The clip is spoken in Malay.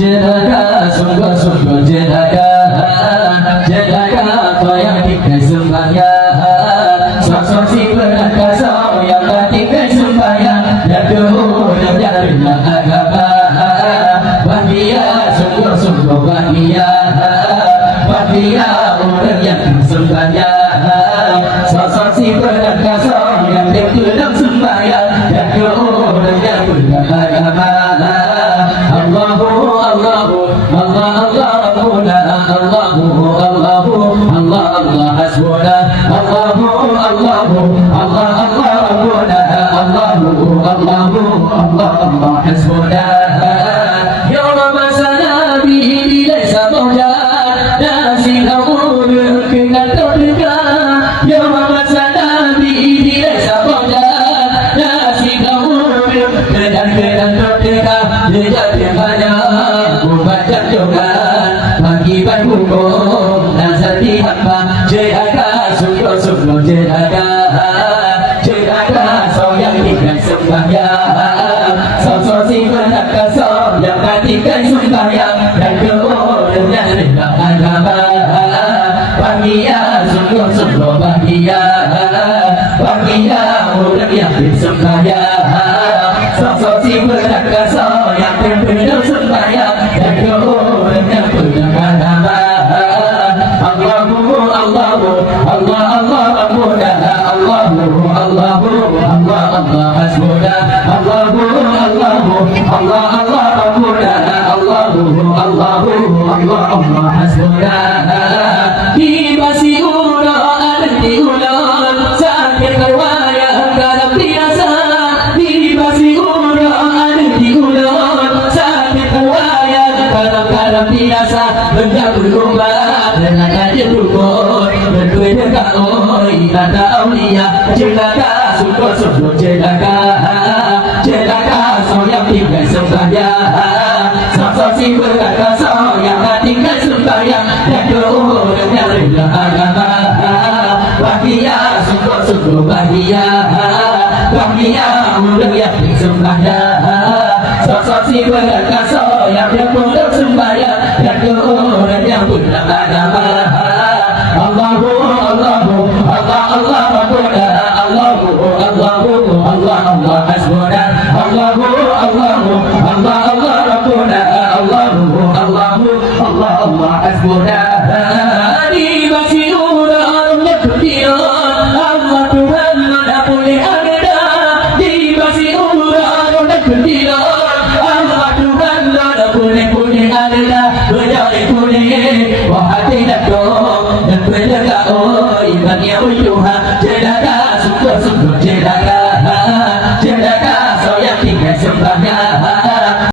Jenaka sungguh-sungguh jenaka, jenaka kau yang tiga sembahyang, sosok si berkasa yang tiga sembahyang, dan kemudian jadilah agama. Bahagia sungguh-sungguh bahagia, bahagia orang yang sembahyang, sosok si berkasa yang tiga sembahyang, dan kemudian jadilah agama. Allahu Allahu Allah Allah Rabbuna Allahu Allahu Allah Allah hasbuna Allahu Allahu Allah Allah Rabbuna Allahu Allahu Allah Allah hasbuna ya Rabbana bihi laysa mawja nasi awul kena terdekat ya Rabbana bihi laysa mawja nasi awul kena terdekat jadi banyak ubat juga akibat hukum nasati hamba jaga sungguh-sungguh jaga soyang tiga sembahyang sosok si berkasa yang tiga sembahyang dan kemudian rindah agama bahagia sungguh-sungguh bahagia bahagia orang yang bersembahyang sosok si berkasa yang benar sembahyang dan kemudian beragama. Allahu Allahu Allah Allah Rabbuna Allahu Allahu Allah Allah hasbuna Allahu Allahu Allah Allah Rabbuna Allahu Allahu Allah Allah hasbuna di basiura di ulan sakit riwayat dalam biasa di basiura di ulan sakit riwayat dalam biasa benda berubah dengan aja rukun berdua dekat oi tanda aulia jelaka sungguh-sungguh jelaka jelaka soyang tiga sembahyang sosok si berkasa yang tiga sembahyang dan kemudian rindah agama bahagia sungguh-sungguh bahagia bahagia orang yang sembahyang sosok si berkasa yang benar sembahyang dan kemudian yang benar agama. Allahu Allahu Allah Allah Rabbuna Allahu Allahu Allah Allah hasbuna Allahu Allahu Allah Allah Rabbuna Allahu Allahu Allah Allah hasbuna di basiura Allah Tuhan Allah Tuhan tak boleh ada di basiura Allah Tuhan Allah Tuhan tak boleh ada berjaya wahai dong dan berjaga oi bagi Tuhan jaga sungguh-sungguh jaga